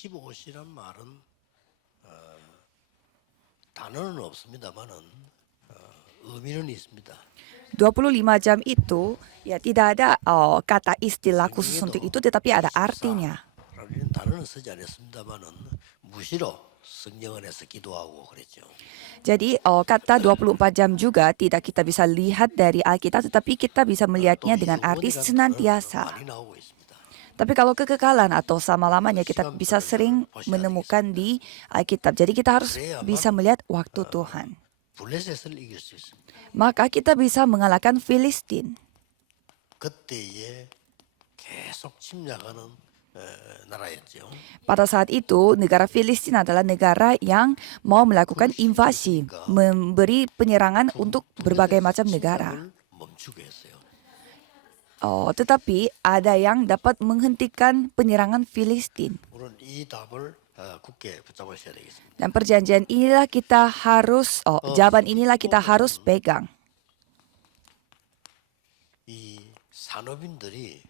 25시란 말은 단어는 없습니다만은 의미는 있습니다. 25 jam itu ya tidak ada kata istilah khusus untuk itu, tetapi ada artinya. 라는 단어는 쓰지 않았습니다만은 무시로 성령 안에서 기도하고 그랬죠. Jadi kata 24 jam juga tidak kita bisa lihat dari Alkitab, tetapi kita bisa melihatnya 또 dengan arti 영원이라는 단어는 senantiasa. 많이 나오고 있습니다. Tapi kalau kekekalan atau selama-lamanya kita bisa sering menemukan di Alkitab. Jadi kita harus bisa melihat waktu Tuhan. 블레셋을 이길 수 있습니다. Maka kita bisa mengalahkan Filistin. 그때에 계속 침략하는 나라였죠. Pada saat itu, negara Filistin adalah negara yang mau melakukan invasi, memberi penyerangan untuk berbagai macam negara. 침략을 멈추게 했어요. Tetapi ada yang dapat menghentikan penyerangan Filistin. 물론 이 답을 굳게 붙잡으셔야 되겠습니다. Dan perjanjian inilah kita harus, jawaban inilah kita harus pegang. 이 산업인들이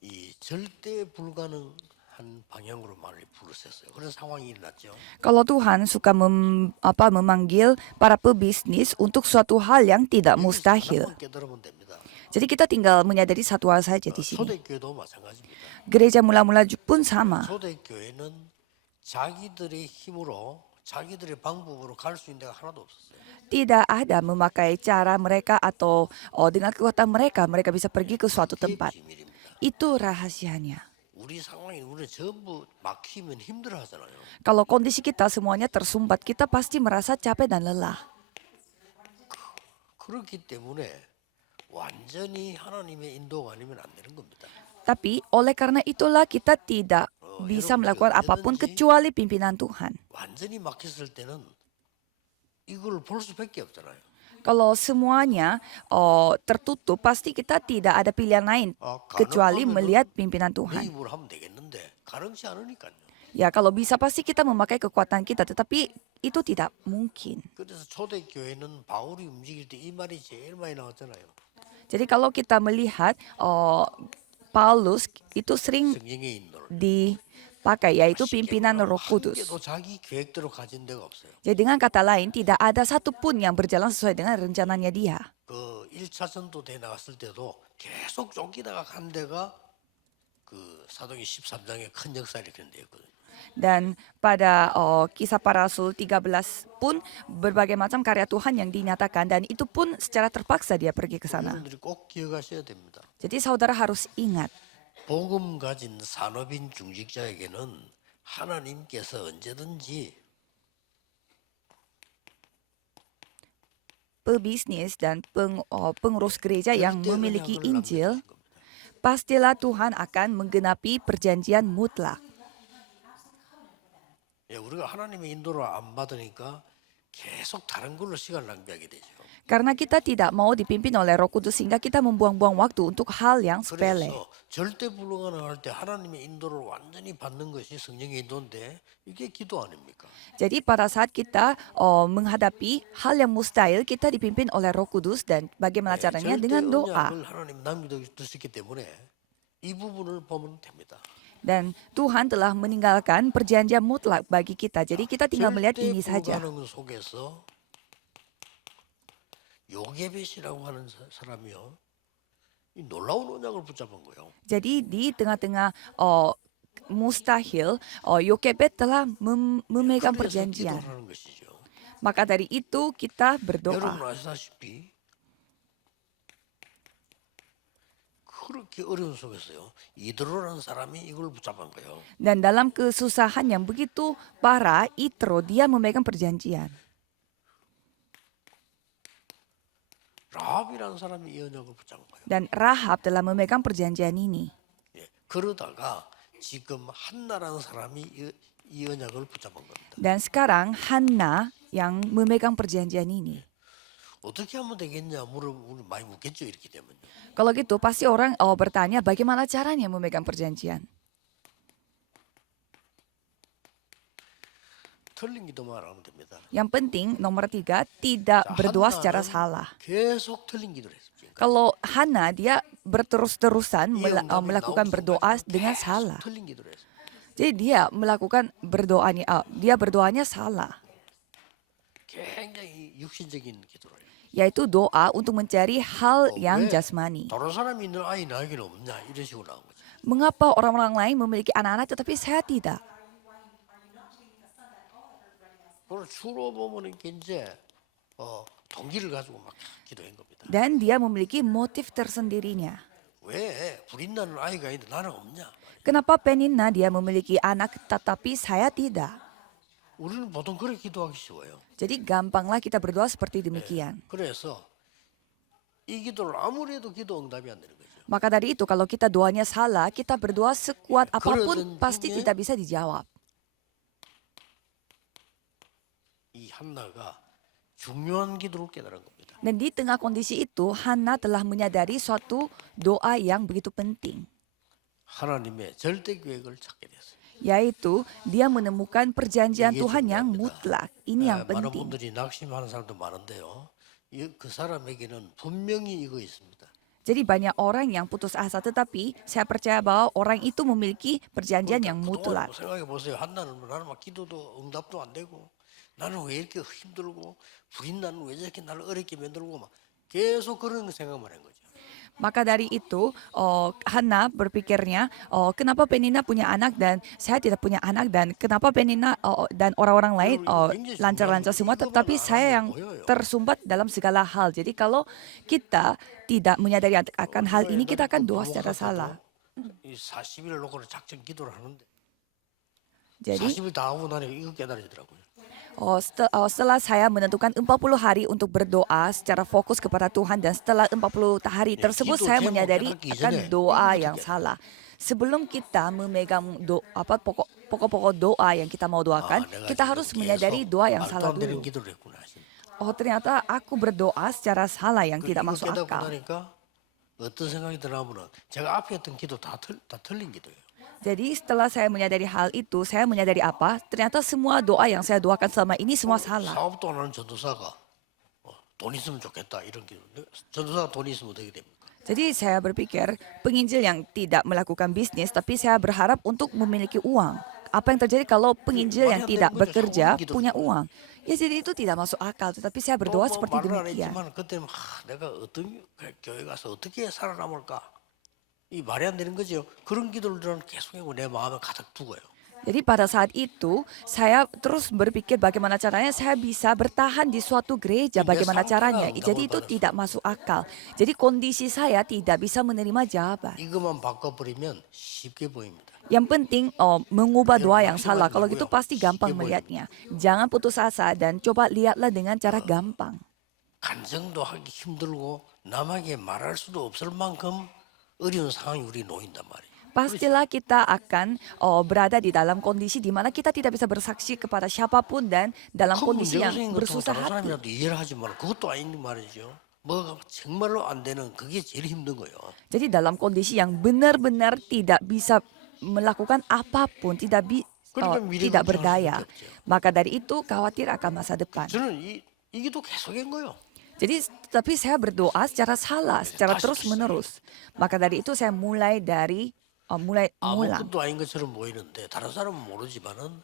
이 절대 불가능한 방향으로 말을 부르셨어요. 그런 상황이 일어났죠. Kalau Tuhan suka memanggil para pebisnis untuk suatu hal yang tidak mustahil. 하나만 깨달으면 됩니다. Jadi kita tinggal menyadari satu hal saja di sini. 초대교회도 마찬가지입니다. Gereja mula-mula pun sama. 초대교회는 자기들의 힘으로 자기들의 방법으로 갈 수 있는 데가 하나도 없었어요. Tidak ada memakai cara mereka atau dengan kekuatan mereka bisa pergi ke suatu 그게 tempat. 비밀입니다. Itu rahasianya. 우리 상황이 우리 전부 막히면 힘들어하잖아요. Kalau kondisi kita semuanya tersumbat, kita pasti merasa capek dan lelah. 그렇기 때문에 완전히 하나님의 인도가 아니면 안 되는 겁니다. Tapi oleh karena itulah kita tidak bisa melakukan apapun kecuali pimpinan Tuhan. 완전히 막혔을 때는 이걸 볼 수밖에 없잖아요. Kalau semuanya tertutup, pasti kita tidak ada pilihan lain kecuali melihat pimpinan 내 Tuhan. 입으로 하면 되겠는데 가능치 않으니까요. Ya, kalau bisa pasti kita memakai kekuatan kita, tetapi itu tidak mungkin. 그래서 초대교회는 바울이 움직일 때 이 말이 제일 많이 나왔잖아요. Jadi kalau kita melihat Paulus itu sering 성령의 인도를. dipakai, yaitu pimpinan Roh 한 Kudus. 개도 자기 계획대로 가진 데가 없어요. Jadi dengan kata lain, tidak ada satupun yang berjalan sesuai dengan rencananya dia. 그 1차 전도대 나갔을 때도 계속 쫓기다가 간 데가 그 사도행전 13장의 큰 역사 일으키는 데였거든요. Dan pada kisah para rasul 13 pun berbagai macam karya Tuhan yang dinyatakan, dan itu pun secara terpaksa dia pergi ke sana. 여러분들이 꼭 기억하셔야 됩니다. Jadi saudara harus ingat, 복음 가진 산업인 중직자에게는 하나님께서 언제든지 pebisnis dan pengurus gereja yang 절대 memiliki 언약을 Injil, 남겨주신 겁니다. pastilah Tuhan akan menggenapi perjanjian mutlak. 예, 우리가 하나님의 인도를 안 받으니까 계속 다른 걸로 시간을 낭비하게 되죠. Karena kita tidak mau dipimpin oleh Roh Kudus, sehingga kita membuang-buang waktu untuk hal yang sepele. 그래서 절대 불가능을 할 때 하나님의 인도를 완전히 받는 것이 성령의 인도인데 이게 기도 아닙니까? Jadi pada saat kita menghadapi hal yang mustahil, kita dipimpin oleh Roh Kudus, dan bagaimana caranya? 절대 Dengan doa. 언약을 하나님 남겨두셨기 때문에 이 부분을 보면 됩니다. Dan Tuhan telah meninggalkan perjanjian mutlak bagi kita. Jadi kita tinggal melihat 절대 ini saja. 불가능 속에서 요게벳이라고 하는 사람이요, 이 놀라운 언약을 붙잡은 거예요. Jadi di tengah-tengah mustahil, Yokebed telah memegang 그래서 perjanjian. 기도를 하는 것이죠. Maka dari itu kita 여러분 berdoa. 아시다시피 그렇게 어려운 속에서요, 이드로라는 사람이 이걸 붙잡은 거예요. Dan dalam kesusahan yang begitu parah, Itro dia memegang perjanjian. 라합이라는 사람이 이 언약을 붙잡은 거예요. Dan Rahab telah memegang perjanjian ini. 예, 그러다가 지금 한나라는 사람이 이 언약을 붙잡은 겁니다. Dan sekarang Hana yang memegang perjanjian ini. 어떻게 하면 되겠냐 우리 많이 묻겠죠, 이렇게 되면요. Kalau gitu pasti orang bertanya bagaimana caranya memegang perjanjian. 틀린 기도만 하면 됩니다. Yang penting nomor 3, tidak berdoa secara salah. 계속 틀린 기도를 했습니다. Kalau Hana dia berterus-terusan 이 응답이 melakukan 나온 berdoa 순간까지 dengan 계속 salah. 틀린 기도를 했어요. Jadi dia melakukan dia berdoanya salah, 굉장히 육신적인 기도를 해요. yaitu doa untuk mencari hal yang 왜 jasmani. 다른 사람이 있는 아이 나에게는 없냐 이런 식으로 나온 거죠. Mengapa orang-orang lain memiliki anak-anak tetapi saya tidak? 그걸 주로 보면 이제 동기를 가지고 막 기도한 겁니다. Dan dia memiliki motif tersendirinya. 왜 불이 나는 아이가 있는데 나는 없냐? Kenapa Penina dia memiliki anak tetapi saya tidak? 우리는 보통 그렇게 기도하기 쉬워요. Jadi gampanglah kita berdoa seperti demikian. 그래서 이 기도를 아무리 해도 기도 응답이 안 되는 거죠. Maka dari itu kalau kita doanya salah, kita berdoa sekuat apapun 그러던 pasti 중에 tidak bisa dijawab. 이 한나가 중요한 기도를 깨달은 겁니다. Dan di tengah kondisi itu, Hana telah menyadari suatu doa yang begitu penting. 하나님의 절대 계획을 찾게 됐어요. Yaitu dia menemukan perjanjian 이게 Tuhan yang 중요합니다. mutlak. Ini yang 많은 penting. 분들이 낙심하는 사람도 많은데요. 그 사람에게는 분명히 이거 있습니다. Jadi banyak orang yang putus asa, tetapi saya percaya bahwa orang itu memiliki perjanjian yang mutlak. 생각해 보세요. 한나는 나는 막 기도도 응답도 안 되고 나는 왜 이렇게 힘들고 불인 나는 왜 이렇게 나를 어렵게 만들고 막 계속 그런 생각만 한 거죠. Maka dari itu, Hana berpikirnya, kenapa Penina punya anak dan saya tidak punya anak, dan kenapa Penina dan orang-orang lain lancar-lancar semua, tetapi saya yang tersumbat dalam segala hal. Jadi kalau kita tidak menyadari akan hal ini, kita akan doa secara salah. 이 40일 놓고 작전 기도를 하는데 Jadi 40일 다 하고 나니까 이거 깨달아지더라고요. setelah saya menentukan 40 hari untuk berdoa secara fokus kepada Tuhan, dan setelah 40 hari tersebut saya menyadari akan doa yang salah. Sebelum kita memegang pokok-pokok doa yang kita mau doakan, kita harus menyadari doa yang salah dulu. Oh, ternyata aku berdoa secara salah yang tidak masuk akal. 어떤 생각이 드냐면은 제가 앞에 했던 기도 다 틀린 기도예요. Jadi setelah saya menyadari hal itu, saya menyadari apa? Ternyata semua doa yang saya doakan selama ini semua salah. 사업도 안 하는 전도사가 돈 있으면 좋겠다 이런 기도. 전도사가 돈 있으면 어떻게 됩니까? Jadi saya berpikir penginjil yang tidak melakukan bisnis, tapi saya berharap untuk memiliki uang. Apa yang terjadi kalau penginjil yang tidak bekerja punya uang? Ya jadi itu tidak masuk akal, tetapi saya berdoa seperti 말은 안 demikian. 했지만 그때는 내가 어떤 교회 가서 어떻게 살아남을까? 이 말이 안 되는 거죠. 그런 기도를 계속하고 내 마음에 가득 두고요. Jadi pada saat itu saya terus berpikir bagaimana caranya saya bisa bertahan di suatu gereja, bagaimana caranya. Jadi itu tidak masuk akal. Jadi kondisi saya tidak bisa menerima jawaban. 이것만 바꿔버리면 쉽게 보입니다. Yang penting mengubah doa yang salah. Kalau gitu pasti gampang melihatnya. Jangan putus asa dan coba lihatlah dengan cara gampang. 간증도 하기 힘들고 남에게 말할 수도 없을 만큼 어려운 상황이 우리 놓인단 말이에요. Pastilah kita akan berada di dalam kondisi di mana kita tidak bisa bersaksi kepada siapapun dan dalam 큰 kondisi 문제가 yang 생긴 것도 bersusah 다른 hati. 사람이라도 이해를 하지만 그것도 아닌 말이죠. 뭐가 정말로 안 되는 그게 제일 힘든 거예요. Jadi dalam kondisi yang benar-benar tidak bisa melakukan apapun, tidak berdaya. Maka dari itu khawatir akan masa depan. 저는 이 기도 계속한 거예요. Jadi tapi saya berdoa secara salah, secara terus-menerus. Maka dari itu saya mulai ulang. 아무것도 아닌 것처럼 보이는데 다른 사람은 모르지만은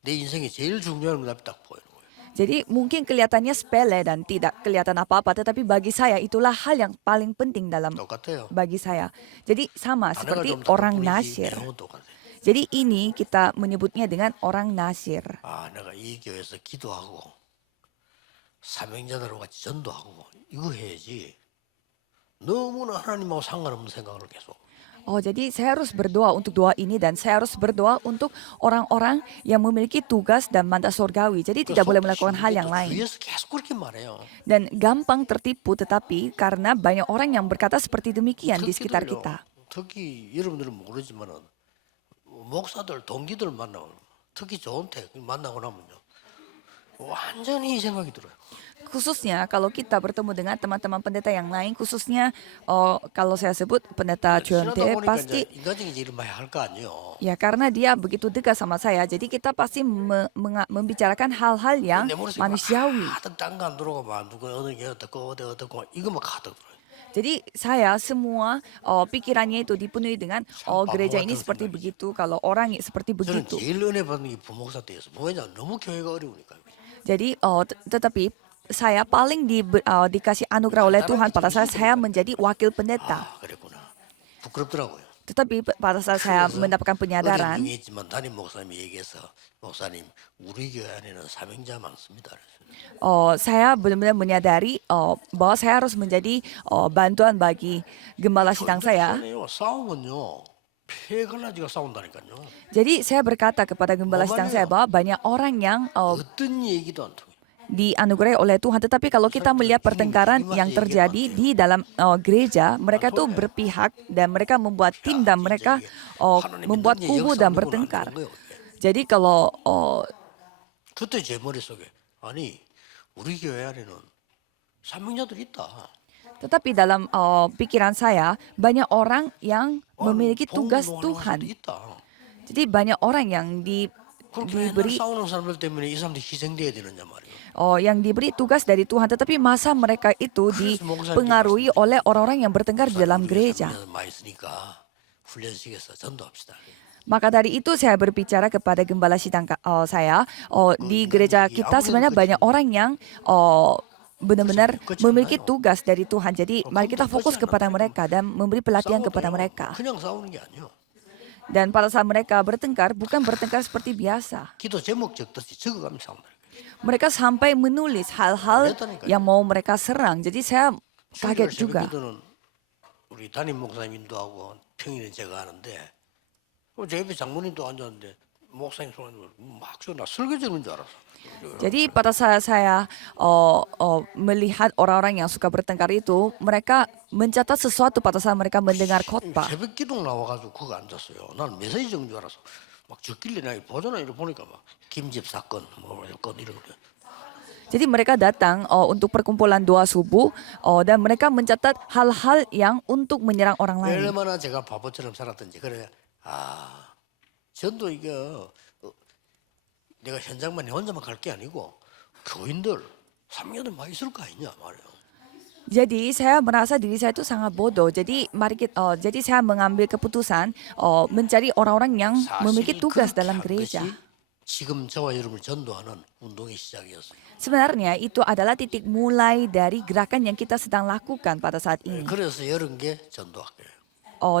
내 인생에 제일 중요한 응답이 딱 보이는 거예요. Jadi mungkin kelihatannya sepele dan tidak kelihatan apa-apa, tetapi bagi saya itulah hal yang paling penting 똑같아요. bagi saya. Jadi sama 단어가 seperti 좀 orang 다른 Nasir. 내용은 똑같아요. Jadi ini kita menyebutnya dengan orang Nasir. 아, 내가 이 교회에서 기도하고 사명자들하고 같이 전도하고 이거 해야지. 너무나 하나님하고 상관없는 생각을 계속. Jadi saya harus berdoa untuk doa ini dan saya harus berdoa untuk orang-orang yang memiliki tugas dan mandat surgawi. Jadi tidak boleh melakukan hal yang lain. 주위에서 계속 그렇게 말해요. Dan gampang tertipu, tetapi karena banyak orang yang berkata seperti demikian di sekitar kita. 특히 여러분들은 모르지만은 목사들 동기들 만나고 특히 좋은 테 만나고 나면요 완전히 이 생각이 들어요. Khususnya kalau kita bertemu dengan teman-teman pendeta yang lain, khususnya kalau saya sebut pendeta Chonte, pasti 인간적인 일을 많이 할 거 아니에요. ya karena dia begitu dekat sama saya, jadi kita pasti membicarakan hal-hal yang 내 머릿속에 manusiawi. 가득 딴거 안 들어오고 막 누구 어느 게 어떻고 어디 어떻고 이것만 가득 들어요. Jadi saya semua pikirannya itu dipenuhi dengan 바보 gereja 같은 ini seperti 생각이죠. begitu, kalau orang seperti 저는 begitu. 제일 은혜 받는 게 부목사 때였어. 왜냐 너무 교회가 어려우니까. Jadi tetapi saya paling dikasih anugerah oleh Tuhan pada saat saya menjadi wakil pendeta. 아 그랬구나. 부끄럽더라고요. Tetapi pada saat saya 그래서 mendapatkan 어린 penyadaran, 중에 있지만 담임 목사님이 얘기해서 목사님 우리 교회 안에는 사명자 많습니다. saya benar-benar menyadari bahwa saya harus menjadi bantuan bagi gembala sidang saya. 교회요 싸우면요 폐갈라지가 싸운다니까요. Jadi saya berkata kepada gembala sidang saya bahwa banyak orang yang 어떤 얘기도 안 통해. dianugerahi oleh Tuhan. Tetapi kalau kita melihat pertengkaran yang terjadi di dalam gereja, mereka tuh berpihak dan mereka membuat tim dan mereka membuat kubu dan bertengkar. Jadi kalau 그때 제 머릿속에 아니 우리 교회 안에는 사명자들이 있다. tetapi dalam pikiran saya banyak orang yang memiliki 복음 tugas 운동하는 Tuhan. 사람들이 있다. Jadi banyak orang yang 그렇게 맨날 diberi 싸우는 사람들 때문에 이 사람들이 희생돼야 되느냐 말이에요. yang diberi tugas dari Tuhan, tetapi masa mereka itu dipengaruhi oleh orang-orang yang bertengkar di dalam gereja. 많이 있으니까 훈련식에서 전도합시다. Maka dari itu saya berbicara kepada gembala sidang saya, di gereja kita sebenarnya banyak orang yang benar-benar memiliki tugas dari Tuhan. Jadi mari kita fokus kepada mereka dan memberi pelatihan kepada mereka. 그냥 싸우는 게 아니요. Dan pada saat mereka bertengkar, bukan bertengkar seperti biasa. 기도 제목 적듯이 적어가면서 싸운다. Mereka sampai menulis hal-hal yang mau mereka serang. Jadi saya kaget juga. 기도는 우리 담임 목사님 인도하고 평일에 제가 하는데 제 옆에 장모님도 앉았는데 목사님 손을 막 나 설교 주는 줄 알았어. Jadi pada saat saya melihat orang-orang yang suka bertengkar itu, mereka mencatat sesuatu pada saat mereka mendengar khotbah. 새벽 기도 나와가지고 거기 앉았어요. 나는 메시지 적은 줄 알았어. 막 적길래 나 보잖아 이렇게 보니까 막 김집 사건 뭐 건 이런 거. Jadi mereka datang untuk perkumpulan doa subuh dan mereka mencatat hal-hal yang untuk menyerang orang lain. 얼마나 제가 바보처럼 살았던지 그래. 아 전도 이게 내가 현장만 혼자만 갈 게 아니고 교인들 3년을 많이 있을 거 아니냐 말이야. Jadi saya merasa diri saya itu sangat bodoh. Jadi jadi saya mengambil keputusan mencari orang-orang yang memiliki 사실 tugas 그렇게 dalam 한 gereja. 것이 지금 저와 여러분을 전도하는 운동의 시작이었어요. Sebenarnya itu adalah titik mulai dari gerakan yang kita sedang lakukan pada saat ini. 그래서 이런 게 전도학교예요.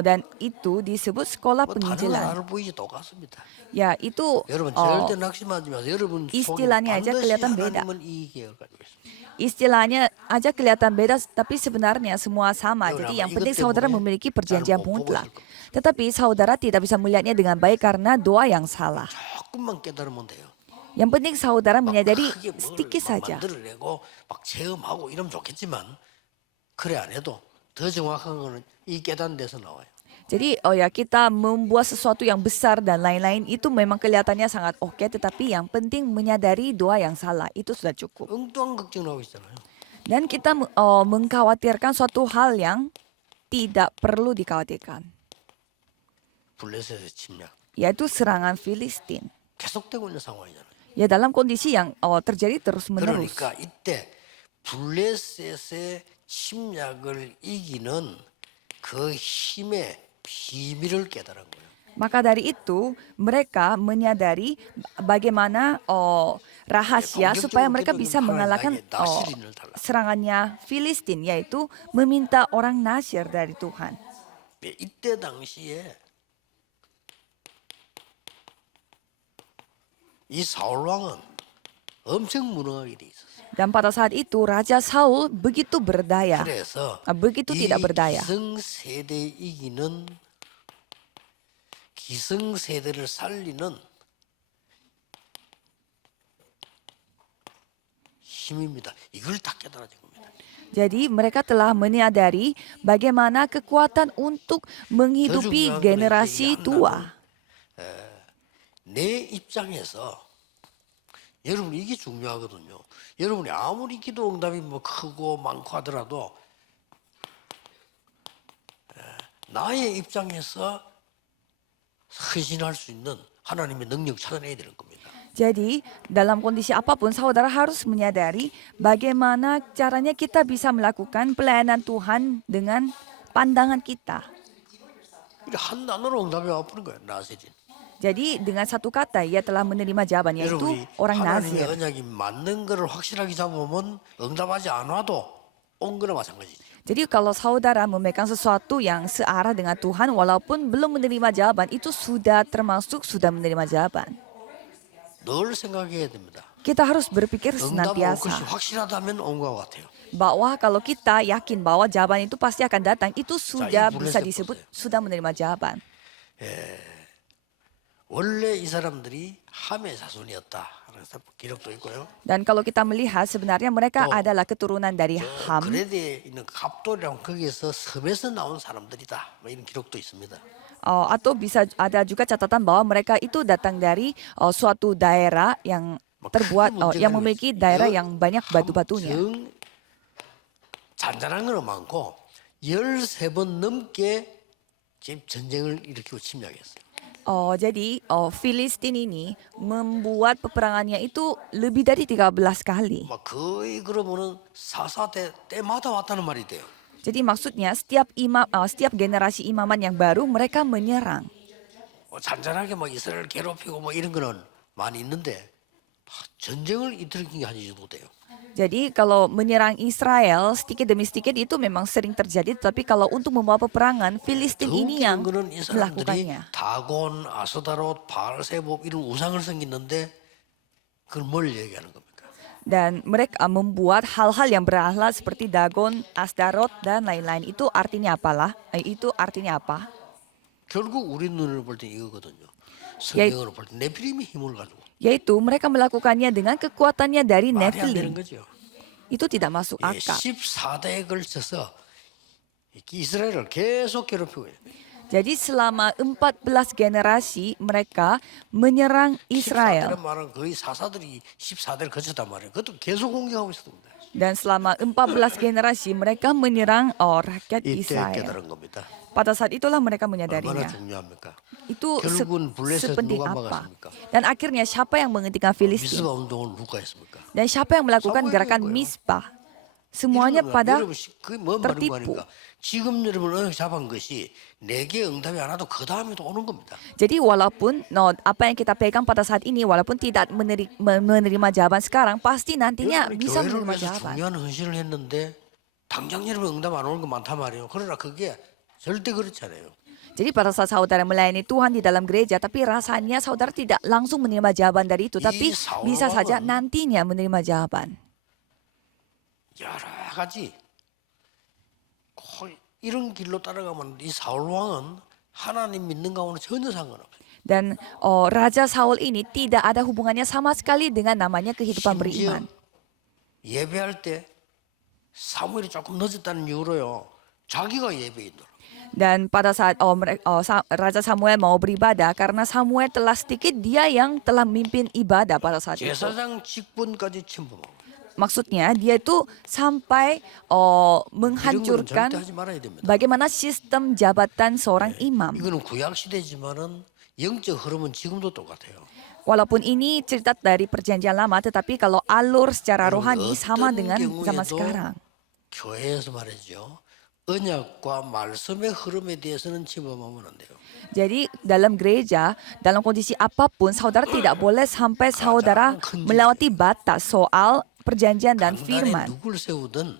Dan itu disebut sekolah 뭐 다른 penginjilan. 나라로 보이지 똑같습니다. Ya, itu 여러분 절대 낙심하지 마세요. 여러분 속에 istilahnya aja 반드시 kelihatan beda. 하나님은 이 계획을 가지고 있습니다. Istilahnya aja kelihatan beda, tapi sebenarnya semua sama. Ya, Jadi yang ikat penting temunya saudara memiliki perjanjian dalam mutlak. pokok Tetapi saudara tidak bisa melihatnya dengan baik karena doa yang salah. 조금만 깨달으면 돼요. Yang penting saudara menyadari 크게 뭘 sedikit 막 saja. 만들어내고 막 체험하고 이러면 좋겠지만 그래 안 해도 더 정확한 거는 이 깨닫는 데서 나와요. Jadi kita membuat sesuatu yang besar dan lain-lain itu memang kelihatannya sangat oke, tetapi yang penting menyadari doa yang salah itu sudah cukup. 엉뚱한 걱정하고 있잖아요. Dan kita mengkhawatirkan suatu hal yang tidak perlu dikhawatirkan, 블레셋의 침략 yaitu serangan Filistin. 계속되고 있는 상황이잖아요. Ya dalam kondisi yang terjadi terus-menerus. 그러니까 이때 블레셋의 침략을 이기는 그 힘의 비밀을 깨달은 거예요. Maka dari itu mereka menyadari bagaimana rahasia supaya mereka bisa mengalahkan serangannya Filistin, yaitu meminta orang nasyir dari Tuhan. 이때 당시에 이 사울 왕은 엄청 무능하게 돼 있었어요. Dan pada saat itu Raja Saul begitu berdaya, 그래서 begitu 이 tidak berdaya. 기성세대 이기는 기성세대를 살리는 힘입니다. 이걸 다 깨달아진 겁니다. Jadi mereka telah menyadari bagaimana kekuatan untuk menghidupi generasi tua. 내 입장에서 여러분 이게 중요하거든요. 여러분이 아무리 기도 응답이 뭐 크고 많고 하더라도 나의 입장에서 헌신할 수 있는 하나님의 능력 찾아내야 되는 겁니다. Jadi, dalam kondisi apapun, saudara harus menyadari bagaimana caranya kita bisa melakukan pelayanan Tuhan dengan pandangan kita. 이게 한 단어로 응답이 와버린 거야. 나세린. Jadi, dengan satu kata, ia telah menerima jawaban, yaitu 여러분이 orang 하나님의 Nazir. 언약이 맞는 거를 확실하게 잡으면 응답하지 않아도 온 거나 마찬가지지. Jadi, kalau saudara memegang sesuatu yang searah dengan Tuhan, walaupun belum menerima jawaban, itu sudah termasuk sudah menerima jawaban. 늘 생각해야 됩니다. Kita harus berpikir 응답 올 것이 senantiasa 확실하다면 온 것 같아요. bahwa kalau kita yakin bahwa jawaban itu pasti akan datang, itu sudah 이 bisa 블레셋 disebut 보세요. sudah menerima jawaban. 원래 이 사람들이 함의 자손이었다 하는 기록도 있고요. Dan kalau kita melihat sebenarnya mereka Oh. adalah keturunan dari Ham. 그레드에 있는 갑돌이랑 거기에서 섬에서 나온 사람들이다. 뭐 이런 기록도 있습니다. Atau bisa ada juga catatan bahwa mereka itu datang dari suatu daerah yang terbuat yang memiliki daerah yang banyak batu-batunya. 잔잔한 거는 많고 13번 넘게 지금 전쟁을 일으키고 침략했어요. Jadi Filistin ini membuat peperangannya itu lebih dari 13 kali. 막 거의 그러면은 사사 때마다 왔다는 말이 돼요. Jadi maksudnya setiap setiap generasi imaman yang baru mereka menyerang. 잔잔하게 막 이스라엘 괴롭히고 뭐 이런 거는 많이 있는데 전쟁을 일으킨 게 한 이 정도 돼요. Jadi kalau menyerang Israel sedikit demi sedikit itu memang sering terjadi, tapi kalau untuk membawa peperangan Filistin 더 ini yang 웃기는 거는 이 사람들이 melakukannya. 다곤, 아스다롯, 바알세복 이런 우상을 섬기는데 그걸 뭘 얘기하는 겁니까? Dan mereka membuat hal-hal yang berhala seperti Dagon, Astarot dan lain-lain. Itu artinya apalah? Itu artinya apa? 결국 우리 눈으로 볼 때 이거거든요. 성경으로 볼 때 네피림의 힘을 가지고 Yaitu mereka melakukannya dengan kekuatannya dari 말이 안 되는 Nephilim. 거죠. Itu tidak masuk akal. 14대에 걸쳐서 이스라엘을 계속 괴롭히고 있어요. Jadi selama 14 generasi mereka menyerang Israel. 14대란 말은 거의 사사들이 14대를 거쳤단 말이에요. 그것도 계속 공격하고 있습니다. Dan selama 14 generasi mereka menyerang rakyat 이때 Israel. 깨달은 겁니다. Pada saat itulah mereka 얼마나 menyadarinya. 중요합니까? Itu 결국은 블레셋 sepenting 누가 apa. 막았습니까? Dan akhirnya siapa yang menghentikan Filistin? 미스바 운동을 누가 했습니까? Dan siapa yang melakukan Samuel gerakan 거예요. Mispa? Semuanya pada 여러분 그게 뭔 말인 거 tertipu. 아닙니까? 지금 여러분 언약 잡은 것이 내게 응답이 안 와도 그 다음에도 오는 겁니다. Jadi walaupun apa yang kita pegang pada saat ini walaupun tidak menerima jawaban sekarang pasti nantinya 여러분이 bisa 교회를 menerima 위해서 jawaban. 중요한 헌신을 했는데 당장 여러분 응답 안 오는 거 많단 말이에요. 그러나 그게 절대 그렇지 않아요. Jadi pada saat saudara melayani Tuhan di dalam gereja tapi rasanya saudara tidak langsung menerima jawaban dari itu tapi bisa saja nantinya menerima jawaban. 여러 가지 이런 길로 따라가면 이 사울 왕은 하나님 믿는 가운데 전혀 상관없어요. Dan Raja Saul ini tidak ada hubungannya sama sekali dengan namanya kehidupan 심지어 beriman. 예배할 때 사무엘이 조금 늦었다는 이유로요. 자기가 예배인도록. Dan pada saat Raja Samuel mau beribadah karena Samuel telah sedikit dia yang telah memimpin ibadah pada saat itu. 제사장 직분까지 침범하고. Maksudnya dia itu sampai 이런 거는 menghancurkan 절대 하지 말아야 됩니다. bagaimana sistem jabatan seorang imam. 이거는 구약 시대지만은 영적 흐름은 지금도 똑같아요. Walaupun ini cerita dari perjanjian lama, tetapi kalau alur secara rohani 어떤 sama dengan zaman 경우에도 sekarang. 교회에서 말이죠. 언약과 말씀의 흐름에 대해서는 침범하면 안 돼요. Jadi dalam gereja, dalam kondisi apapun, saudara tidak boleh sampai saudara melewati batas soal perjanjian dan 간간에 firman. 누굴 세우든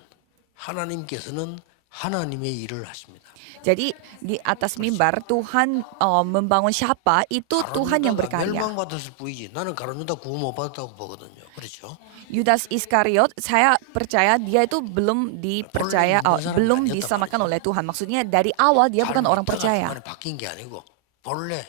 하나님께서는 하나님의 일을 하십니다. Jadi di atas mimbar Tuhan membangun siapa itu Tuhan yang berkarya. 멸망받았을 뿐이지. 나는 가룟유다 구원 못 받았다고 보거든요. 그렇죠? Yudas Iskariot, saya percaya dia itu belum dipercaya, belum disamakan oleh Tuhan. Maksudnya dari awal dia bukan orang percaya. 중간에 바뀐 게 아니고 본래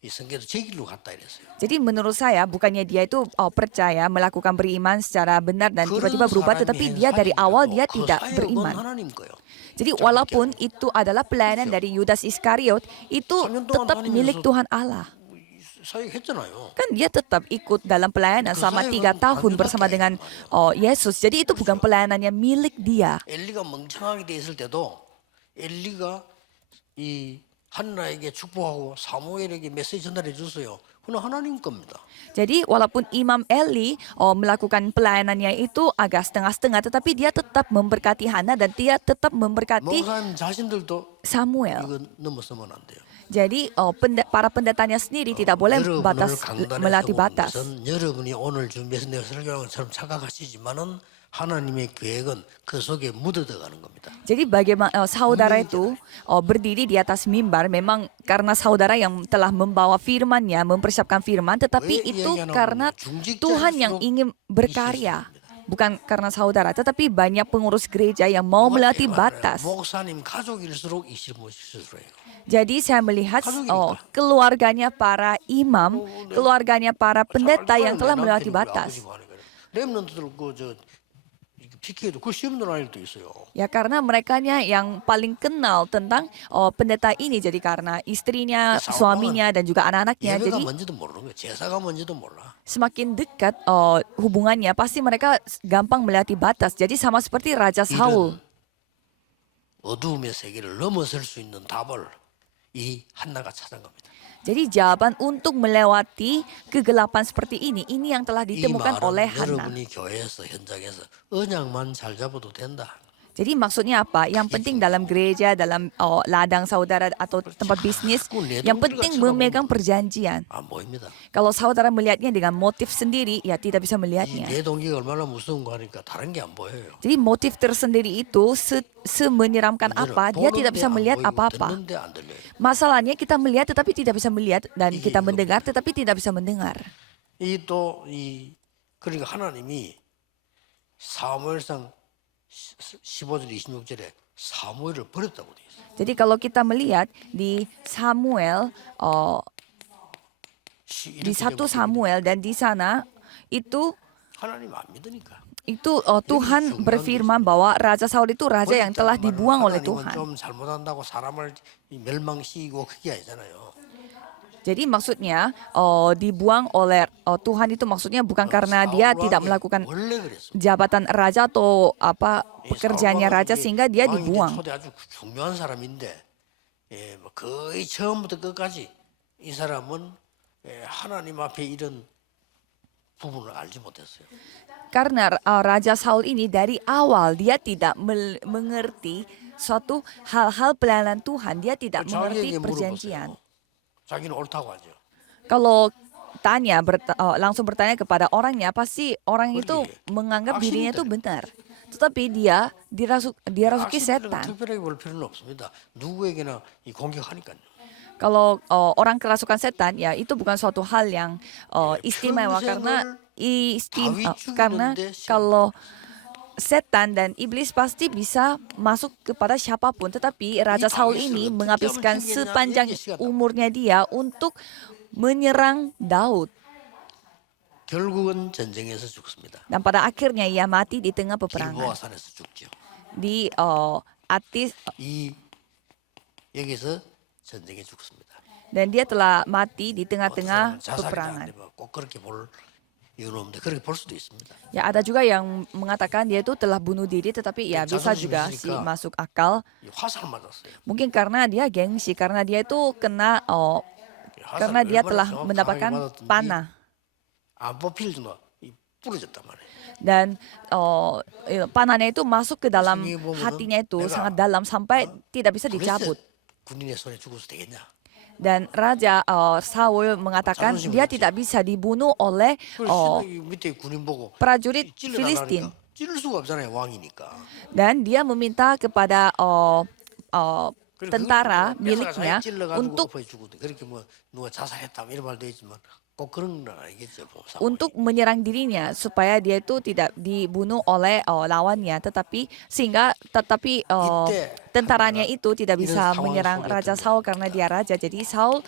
이 성경도 제 길로 갔다 이랬어요. Jadi menurut saya bukannya dia itu percaya melakukan beriman secara benar dan tiba-tiba berubah, tetapi dia dari awal dia tidak beriman. 하나님 거예요. Jadi walaupun itu adalah pelayanan dari Yudas Iskariot, itu tetap milik Tuhan Allah. 사역했잖아요. Kan dia tetap ikut dalam pelayanan selama 3 tahun bersama dengan Yesus. Jadi itu bukan pelayanannya milik dia. 엘리가 멍청하게 돼 있을 때도 엘리가 이 한나에게 축복하고 사무엘에게 메시지 전달해 줬어요. 그건 하나님 겁니다. Jadi walaupun Imam Eli melakukan pelayanannya itu agak setengah-setengah, tetapi dia tetap memberkati Hana dan dia tetap memberkati 목사님 자신들도 Samuel. 이거 넘어서면 안 돼요. Jadi para pendetanya sendiri tidak boleh 여러분을 melatih 강단에서 온 batas. 것은 여러분이 오늘 준비해서 내가 설교한 것처럼 착각하시지만은 하나님의 계획은 그 속에 묻어들어가는 겁니다. Jadi bagaimana saudara itu berdiri di atas mimbar memang karena saudara yang telah membawa firman-Nya, mempersiapkan firman, tetapi itu karena Tuhan yang ingin berkarya. Bukan karena saudara, tetapi banyak pengurus gereja yang mau melatih batas. 목사님 가족일수록 이실무실수예요. Jadi saya melihat keluarganya para imam, keluarganya para pendeta yang telah melewati batas. 렘넌트들 그저 PK도 그 시험도 아닐도 있어요. Ya karena merekanya yang paling kenal tentang pendeta ini, jadi karena istrinya, suaminya dan juga anak-anaknya, 예배가 jadi 뭔지도 모르는 거예요. 제사가 뭔지도 몰라. semakin dekat hubungannya pasti mereka gampang melewati batas. Jadi sama seperti Raja Saul. 이런 어두움의 세계를 넘어설 수 있는 답을 이 한나가 찾은 겁니다. Jadi jawaban untuk melewati kegelapan seperti ini yang telah 이 ditemukan oleh 말은 Hana. 여러분이 교회에서 현장에서 언약만 잘 잡아도 된다. Jadi maksudnya apa? Yang penting dalam gereja, dalam ladang saudara atau tempat bisnis, yang penting memegang perjanjian. 안 보입니다. Kalau saudara melihatnya dengan motif sendiri, ya tidak bisa 이 melihatnya. 내 동기가 얼마나 무서운 거 하니까 다른 게 안 보여요. Jadi motif tersendiri itu semenyeramkan apa, dia tidak bisa melihat apa-apa. 듣는데 안 들려요. Masalahnya kita melihat tetapi tidak bisa melihat, dan kita mendengar tetapi tidak bisa mendengar. 그러니까 하나님이 사무엘상 15절 26절에 사무엘을 버렸다고 돼 있어요. Jadi kalau kita melihat di Samuel, di 1 Samuel dan di sana itu 하나님 안 믿으니까. Tuhan berfirman bahwa Raja Saul itu raja yang telah dibuang oleh Tuhan. 좀 잘못한다고 사람을 멸망시키고 그게 아니잖아요. Jadi maksudnya dibuang oleh Tuhan itu maksudnya bukan karena dia tidak melakukan 원래 그랬어. jabatan raja atau apa pekerjaannya raja sehingga dia dibuang. 초대 아주 중요한 사람인데 뭐 거의 처음부터 끝까지 이 사람은 하나님 앞에 이런 부분을 알지 못했어요. Karena Raja Saul ini dari awal dia tidak mengerti suatu hal-hal pelayanan Tuhan, dia tidak mengerti 자기에게 perjanjian. 물어보세요. 자기는 옳다고 하죠. Kalau langsung bertanya kepada orangnya, pasti orang itu menganggap dirinya itu benar. Tetapi dia dirasuki setan. 특별하게 볼 필요는 없습니다. 누구에게나 이 공격하니까요. Kalau orang kerasukan setan, ya itu bukan suatu hal yang istimewa karena kalau setan dan iblis pasti bisa masuk kepada siapapun. Tetapi Raja Saul ini menghabiskan sepanjang umurnya dia untuk menyerang Daud. 결국은 전쟁에서 죽습니다. Dan pada akhirnya ia mati di tengah peperangan. 길보아산에서 죽죠. Di 여기서 전쟁에 죽습니다. dan dia telah mati di tengah-tengah peperangan. 꼭 그렇게 볼 이유는 없는데 그렇게 볼 수도 있습니다. Ya ada juga yang mengatakan dia itu telah bunuh diri, tetapi ya bisa juga sih masuk akal. 화살 맞았어요. Mungkin karena dia gengsi, karena dia itu karena dia telah mendapatkan panah. 안 뽑힐 정도 부러졌단 말이에요. Dan panahnya itu masuk ke dalam hatinya itu sangat dalam sampai tidak bisa dicabut. 군인의 손에 죽어도 되겠냐? Dan Raja Saul mengatakan dia tidak bisa dibunuh oleh 밑에 군인 보고 prajurit 찔러달라니까 Filistin. 찔릴 수가 없잖아요, 왕이니까. Dan dia meminta kepada tentara miliknya untuk 그렇게 뭐 누가 자살했다 이런 말도 있지만 꼭 그런 건 아니겠죠. untuk menyerang dirinya supaya dia itu tidak dibunuh oleh lawannya, tetapi tentaranya itu tidak bisa menyerang Raja Saul karena dia raja. Jadi Saul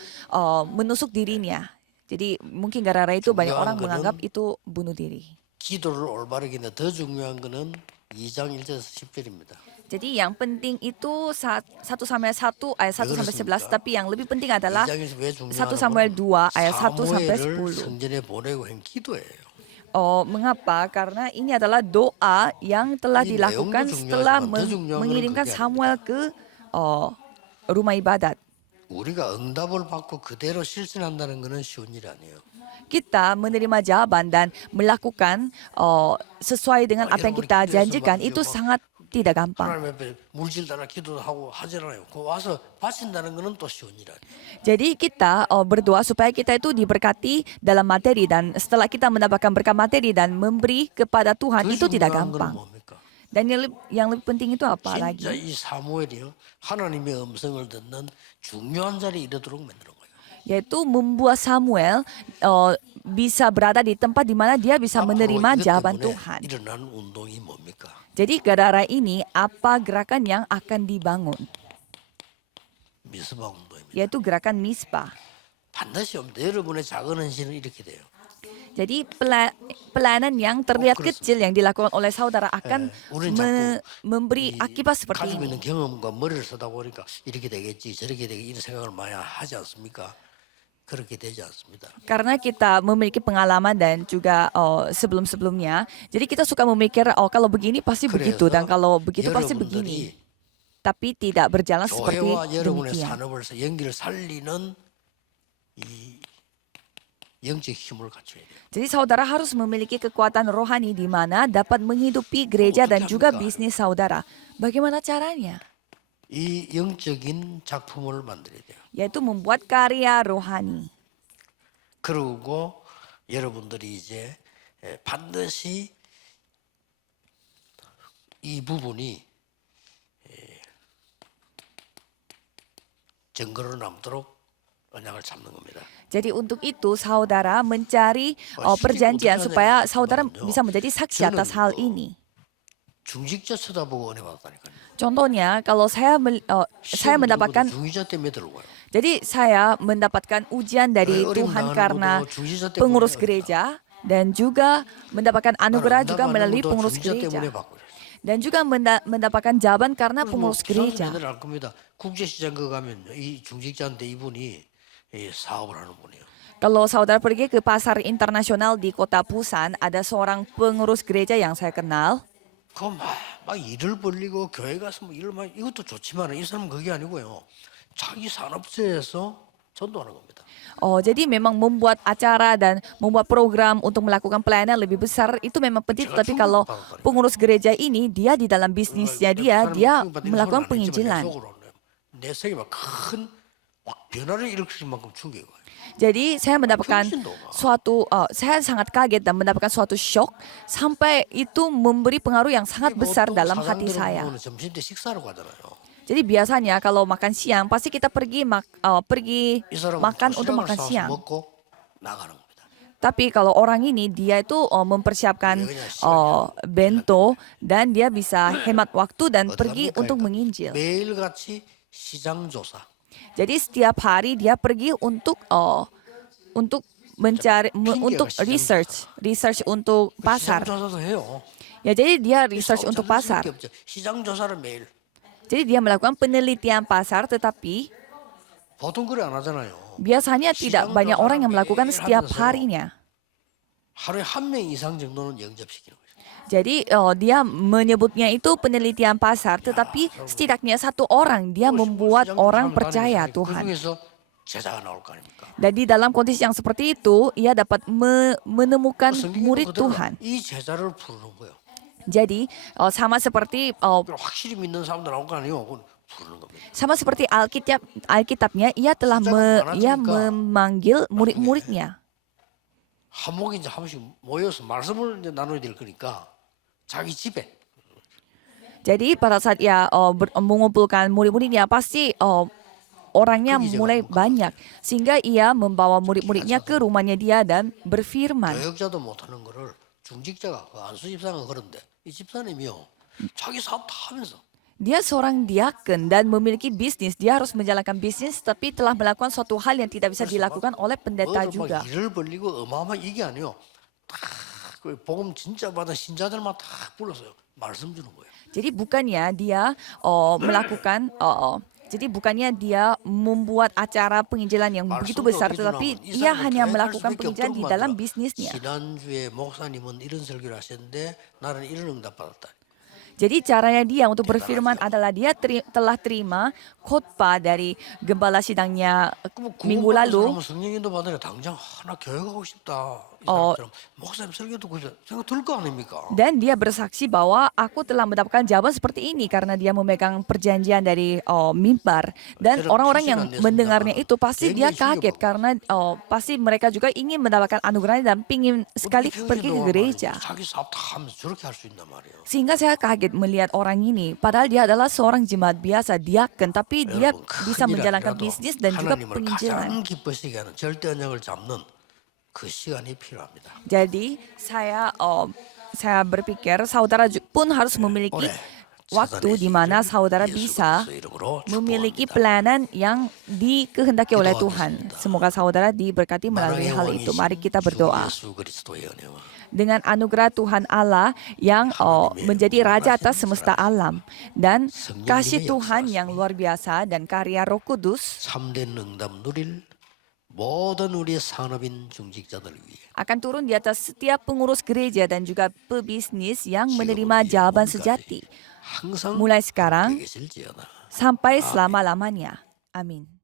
menusuk dirinya. Jadi mungkin gara-gara itu banyak orang menganggap itu bunuh diri. 기도를 올바르게 했는데 더 중요한 거는 2장 1절에서 10절입니다. Jadi yang penting itu 1 Samuel 1 ayat 1 sampai 11, tapi yang lebih penting adalah 1 Samuel 2 ayat 1 sampai 10. 성전에 보내고 한 기도예요. Mengapa? Karena ini adalah doa yang telah dilakukan setelah mengirimkan Samuel ke rumah ibadat. 우리가 응답을 받고 그대로 실천한다는 것은 쉬운 일이 아니에요. Kita menerima jawaban dan melakukan sesuai dengan apa yang kita janjikan itu sangat tidak gampang. 하나님 앞에 물질 달라 기도도 하고 하잖아요. 그 와서 바친다는 것은 또 쉬운 일 아니에요. Jadi kita berdoa supaya kita itu diberkati dalam materi dan setelah kita mendapatkan berkat materi dan memberi kepada Tuhan 더 itu tidak 중요한 것은 gampang. 뭡니까? Dan yang lebih penting itu apa 진짜 lagi? 이 사무엘이요 하나님의 음성을 듣는 중요한 자리에 이르도록 만드는 거예요. Yaitu membuat Samuel bisa berada di tempat di mana dia bisa 앞으로 menerima 이것 jawaban 때문에 Tuhan. 일어난 운동이 뭡니까? Jadi gara-gara ini apa gerakan yang akan dibangun? 미스바 운동입니다. Yaitu gerakan Mispa. 반드시 옵니다. 여러분의 작은 헌신은 이렇게 돼요. Jadi pelayanan yang terlihat kecil yang dilakukan oleh saudara akan 우리는 자꾸 memberi akibat seperti 가지고 있는 ini. 경험과 머리를 쓰다 보니까 이렇게 되겠지 저렇게 되겠지 이런 생각을 많이 하지 않습니까? 그렇게 되지 않습니다. Karena kita memiliki pengalaman dan juga sebelum-sebelumnya, jadi kita suka memikir kalau begini pasti begitu dan kalau begitu pasti begini. 여러분들이 Tapi tidak berjalan seperti 교회와 여러분의 demikian. 산업을 연기를 살리는 이 영적 힘을 갖춰야 돼요. Jadi saudara harus memiliki kekuatan rohani di mana dapat menghidupi gereja dan juga bisnis saudara. Bagaimana caranya? 이 영적인 작품을 만들어야 돼요. Yaitu membuat karya rohani. 그리고 여러분들이 이제 반드시 이 부분이 증거로 남도록 언약을 잡는 겁니다. Jadi untuk itu saudara mencari perjanjian supaya saudara bisa menjadi saksi atas hal ini. 중직자 쳐다보고 은혜 받았다니까요. Contohnya kalau saya mendapatkan 중직자 때문에 들어와요. jadi saya mendapatkan ujian dari Tuhan karena pengurus gereja dan juga mendapatkan anugerah juga melalui pengurus gereja. Dan juga mendapatkan jawaban karena pengurus gereja. 알 겁니다. 국제시장 그 가면 이 중직자인데 이분이 사업을 하는 분이에요. Kalau saudara pergi ke pasar internasional di kota Busan, ada seorang pengurus gereja yang saya kenal. 막 일을 벌리고 교회 가서 뭐 일을 막 이것도 좋지만 이 사람은 그게 아니고요. 자기 산업체에서 전도하는 겁니다. Jadi memang membuat acara dan membuat program untuk melakukan pelayanan lebih besar itu memang penting. Tapi kalau pengurus gereja ini dia di dalam bisnisnya dia melakukan penginjilan. 내 생에 막큰 변화를 일으킬 만큼 충격이 와요. Jadi saya mendapatkan saya sangat kaget dan mendapatkan suatu shock sampai itu memberi pengaruh yang sangat besar dalam hati saya. 점심 때 식사하러 가잖아요. Jadi biasanya kalau makan siang pasti kita pergi makan untuk makan siang. 먹고 나가는 겁니다. Tapi kalau orang ini dia itu mempersiapkan bento dan dia bisa hemat waktu dan pergi untuk menginjil. 매일같이 시장 조사. Jadi setiap hari dia pergi untuk mencari untuk research untuk pasar. 시장 조사도 해요. Ya jadi dia research untuk pasar. 시장 조사를 매일. Jadi dia melakukan penelitian pasar tetapi 보통 그래 안 하잖아요. biasanya tidak banyak orang yang melakukan setiap harinya. 하루에 한 명 이상 정도는 영접시키는 거예요. Jadi dia menyebutnya itu penelitian pasar, tetapi setidaknya satu orang dia membuat orang percaya Tuhan. 그중에서 제자가 나올 거 아닙니까? Dan di dalam kondisi yang seperti itu, ia dapat menemukan murid Tuhan. 이 제자를 부르는 거예요. Jadi sama seperti 확실히 믿는 사람들 나올 거 아니에요. 그건 부르는 겁니다. sama seperti Alkitabnya, ia telah memanggil murid-muridnya. 한 목이 이제 한 번씩 모여서 말씀을 이제 나눠야 될 거니까 자기 집에. Jadi pada saat ia mengumpulkan murid-muridnya pasti orangnya mulai banyak sehingga ia membawa murid-muridnya ke rumahnya dia dan berfirman. 교역자도 못하는 거를 중직자가 안수 집사가 그런데 이 집사님이요 자기 사업 다 하면서 Dia seorang diaken dan memiliki bisnis. Dia harus menjalankan bisnis tapi telah melakukan suatu hal yang tidak bisa dilakukan oleh pendeta juga. 일을 벌리고 어마어마한 이게 아니요. 그 복음 진짜 받은 신자들만 다 불러서요. 말씀 주는 거예요. Jadi bukannya dia melakukan jadi bukannya dia membuat acara penginjilan yang begitu besar, tetapi ia hanya melakukan penginjilan di dalam bisnisnya. 지난주에 목사님은 이런 설교를 하셨는데 나는 이런 응답 받았다. Jadi caranya dia untuk berfirman adalah dia telah terima khotbah dari gembala sidangnya 그뭐 minggu 구원받은 lalu. 사람은 성령인도 받으니 당장 하나 교회 가고 싶다. 이 어, 사람처럼 목사님 설교 듣고 생각 들 거 아닙니까? Dan dia bersaksi bahwa aku telah mendapatkan jawaban seperti ini karena dia memegang perjanjian dari mimbar. Dan 저는 orang-orang yang 출신 안 mendengarnya 됐습니다만 itu pasti dia 굉장히 kaget 충격받고 karena pasti mereka juga ingin mendapatkan anugerahnya dan ingin sekali 어떻게 pergi ke 평신도가 gereja. 말이죠. 자기 사업 다 하면서 저렇게 할 수 있단 말이에요. Sehingga saya kaget melihat orang ini. Padahal dia adalah seorang jemaat biasa, diaken, tapi dia 여러분 bisa 큰일 menjalankan 아니라도 bisnis dan juga 하나님을 penginjilan. 가장 기쁘시게 하는 절대 언약을 잡는 그 시간이 필요합니다. Jadi saya berpikir saudara pun harus memiliki 올해 waktu di mana saudara 예수 bisa 그리스도 이름으로 memiliki 축복합니다. pelayanan yang dikehendaki oleh Tuhan. 기도하겠습니다. Semoga saudara diberkati melalui 만왕의 hal itu. Mari 왕이신 kita 주 berdoa. 예수 그리스도의 은혜와 Dengan anugerah Tuhan Allah yang menjadi Raja atas semesta alam dan kasih Tuhan yang luar biasa dan karya Roh Kudus 참된 응답 누릴 모든 우리의 산업인 중직자들 위해 akan turun di atas setiap pengurus gereja dan juga pebisnis yang menerima jawaban sejati 항상 mulai sekarang 계실지어다. sampai selama-lamanya. Amin.